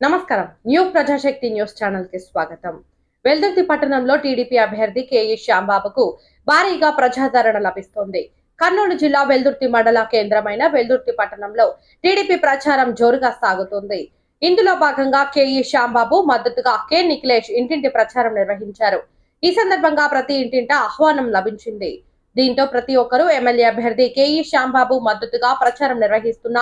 నమస్కారం. New Prajasakti news ఛానల్కి స్వాగతం. వెల్దుర్తి పట్టణంలో టీడీపీ అభ్యర్థి కేఈ శ్యాంబాబుకు భారీగా ప్రజాదరణ లభిస్తోంది. కర్నూలు జిల్లా వెల్దుర్తి మండల కేంద్రమైన వెల్దుర్తి పట్టణంలో టీడీపీ ప్రచారం జోరుగా సాగుతోంది. ఇందులో భాగంగా కేఈ శ్యాంబాబు మద్దతుగా కె. నిఖిలేష్ ఇంటింటి ప్రచారం నిర్వహించారు. ఈ సందర్భంగా ప్రతి ఇంటింట ఆహ్వానం లభించింది. దీంతో ప్రతి ఒక్కరూ ఎమ్మెల్యే అభ్యర్థి కేఈ శ్యాంబాబు మద్దతుగా ప్రచారం నిర్వహిస్తున్న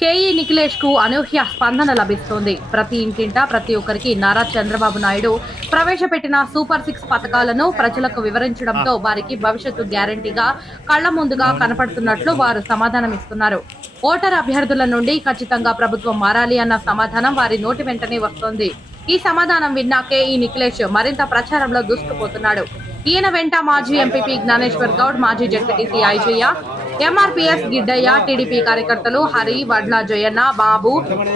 కేఈ నిఖిలేష్కు అనూహ్య స్పందన లభిస్తోంది. ప్రతి ఇంటింట ప్రతి ఒక్కరికి నారా చంద్రబాబు నాయుడు ప్రవేశపెట్టిన సూపర్ సిక్స్ పథకాలను ప్రజలకు వివరించడంతో వారికి భవిష్యత్తు గ్యారంటీగా కళ్ళ ముందుగా కనపడుతున్నట్లు వారు సమాధానం ఇస్తున్నారు. ఓటర్ అభ్యర్థుల నుండి ఖచ్చితంగా ప్రభుత్వం మారాలి అన్న సమాధానం వారి నోటి వెంటనే వస్తోంది. ఈ సమాధానం విన్నాకే ఈ. నిఖిలేష్ మరింత ప్రచారంలో దూసుకుపోతున్నాడు. ఈయన వెంట మాజీ ఎంపీపీ జ్ఞానేశ్వర్ గౌడ్ మాజీ ZPTC Aijayya MRPS Giddaiah TDP కార్యకర్తలు హరి వడ్ల జయన్న బాబు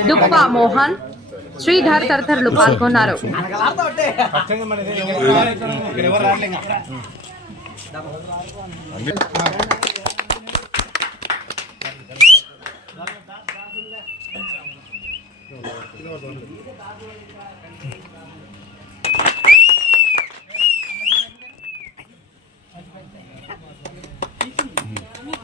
దుప్ప మోహన్ శ్రీధర్ తదితరులు పాల్గొన్నారు చేసే అందరికీ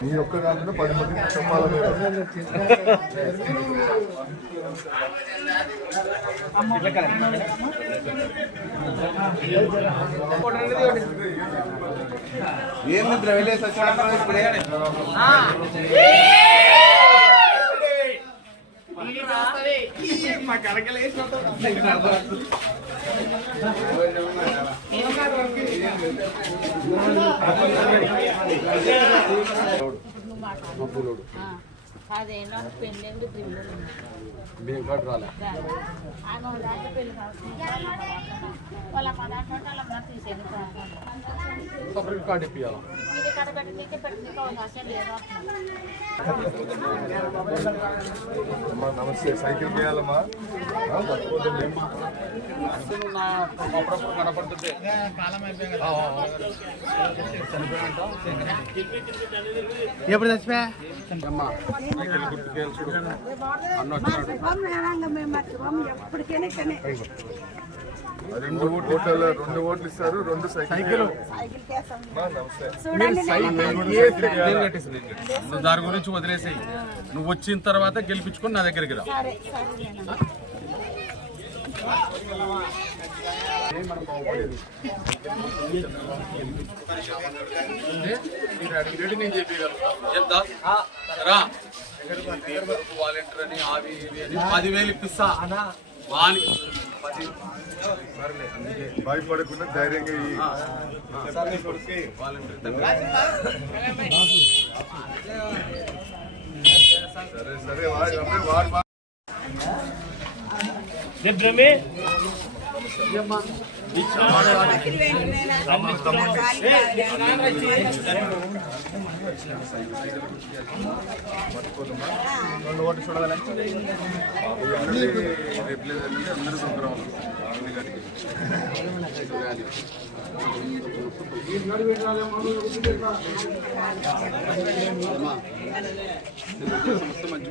నీ ఒక్క కాకుండా పది మంది చెప్పాలి మీరు? ఏంది ద్రవిలేసి వచ్చినప్పుడు ఇప్పుడే మా అదేనా పెళ్ళింది బిల్లు బియ్యం కార్డు రాలే. సపరేట్ కార్డు లేదు అమ్మా నమస్తే. సైకిల్ చేయాలమ్మా. అప్పుడప్పుడు కనపడుతుంది. ఎప్పుడు చచ్చిపోయా? అమ్మా రెండు ఓట్ల రెండు ఓట్లు ఇస్తారు రెండు సైకిల్ నువ్వు దాని గురించి వదిలేసేయి నువ్వు వచ్చిన తర్వాత గెలిపించుకొని నా దగ్గరికి రా రా. వాలంటీర్ అని అవి ఇవి అని పదివేలు ఇప్పిస్తా వానికి పది భయపడకుండా ధైర్యంగా ఈ వాలంటీర్ తండ్రి. సరే సరే వాడి వాడి మా- రెండు ఓట్లు చూడాలి రేపు లేదంటే అందరూ మంచి